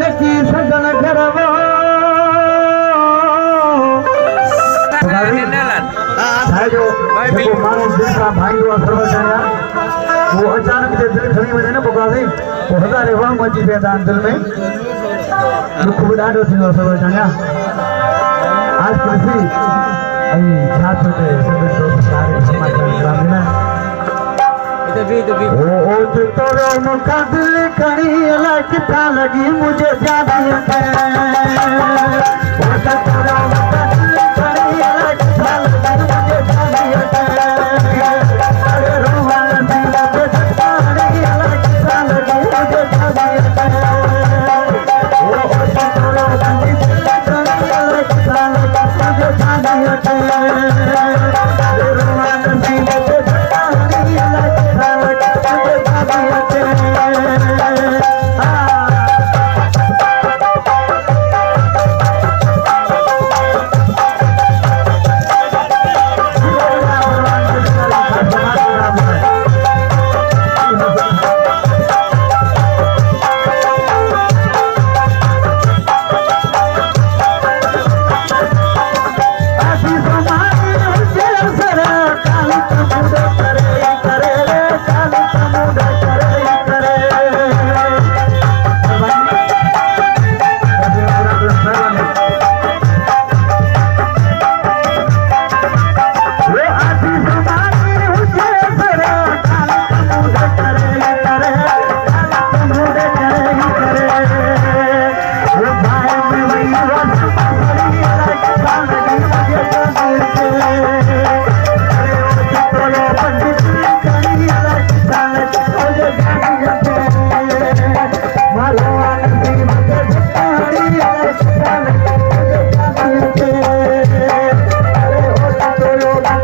नकी सजन करवो जो माण्हू दिल सां भाईंदो आहे सर्व ॼणा वो अचानक जे दिल खणी वञे न बुकासे वो हज़ारे वहम अची वेंदा आहिनि दिल में दुख बि ॾाढो थींदो सर्व ॼणा आज कृषि ऐं छा थो चए सभिनी दोस्त सारे समाचार ग्रामीण ओ तोरो मूंखां दिल खणी अलाए किथां लॻी मुंहिंजे शादीअ ते तोरो मूंखां दिल खणी अलाए किथां लॻी मुंहिंजे शादीअ ते अरे रोहन थी मुंहिंजे जटाणी अलाए किथां लॻी मुंहिंजे शादीअ ते तोरो मूंखां दिल खणी अलाए किथां लॻी मुंहिंजे शादीअ ते अरे रोहन थी मुंहिंजे जटाणी अलाए किथां लॻी मुंहिंजे शादीअ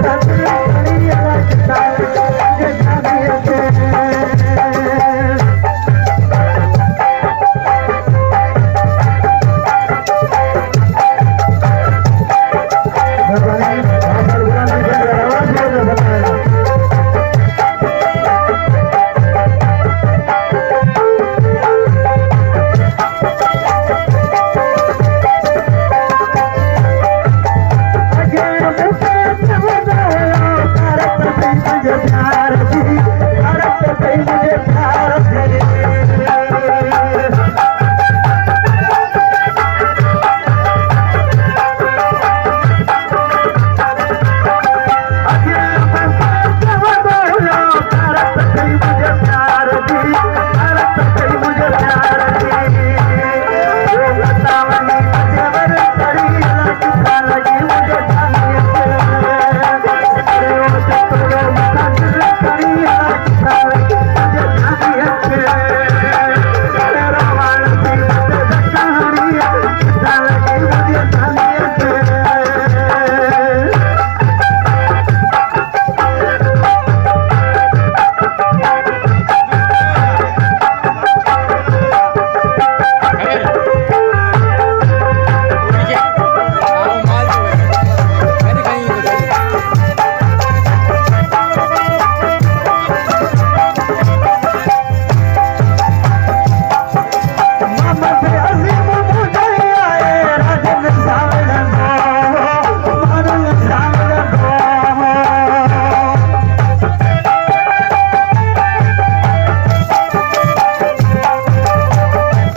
ते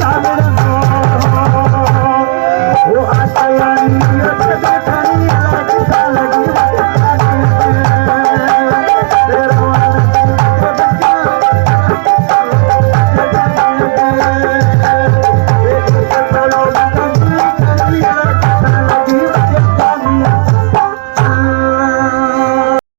Sabe